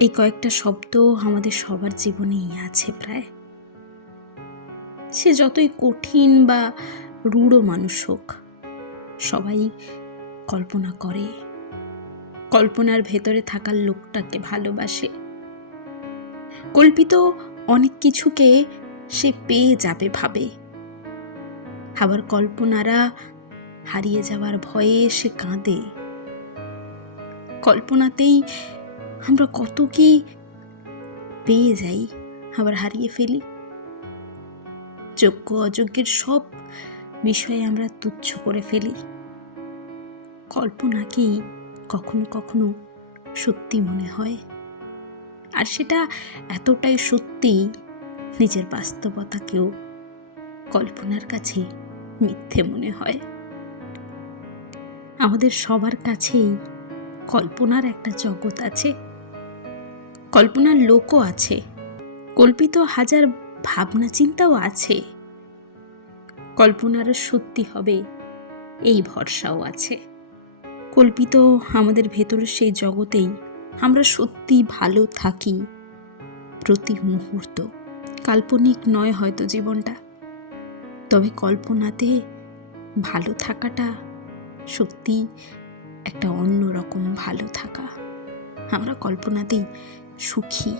এই কয়েকটা শব্দ আমাদের সবার জীবনেই আছে প্রায়। সে যতই কঠিন বা রূঢ় মানুষ হোক, সবাই কল্পনা করে। কল্পনার ভেতরে থাকার লোকটাকে ভালোবাসে। কল্পিত অনেক কিছুকে সে পেয়ে যাবে ভাবে। আবার কল্পনারা হারিয়ে যাওয়ার ভয়ে সে কাঁদে। কল্পনাতেই আমরা কত কি পেয়ে যাই, আবার হারিয়ে ফেলি। যোগ্য, অযোগ্যের সব বিষয়ে আমরা তুচ্ছ করে ফেলি। কল্পনাকেই কখনো কখনো সত্যি মনে হয়? আর সেটা এতটাই সত্যি নিজের বাস্তবতাকেও কল্পনার কাছে মিথ্যে মনে হয়। আমাদের সবার কাছেই কল্পনার একটা জগৎ আছে। কল্পনার লোকও আছে। কল্পিত হাজার ভাবনা চিন্তাও আছে। কল্পনারও সত্যি হবে, এই ভরসাও আছে। কল্পিত আমাদের ভেতরের সেই জগতেই আমরা সত্যি ভালো থাকি প্রতি মুহূর্ত। কাল্পনিক নয় হয়তো জীবনটা। তবে কল্পনাতে ভালো থাকাটা সত্যি একটা অন্যরকম ভালো থাকা। আমরা কল্পনাতেই 舒淇。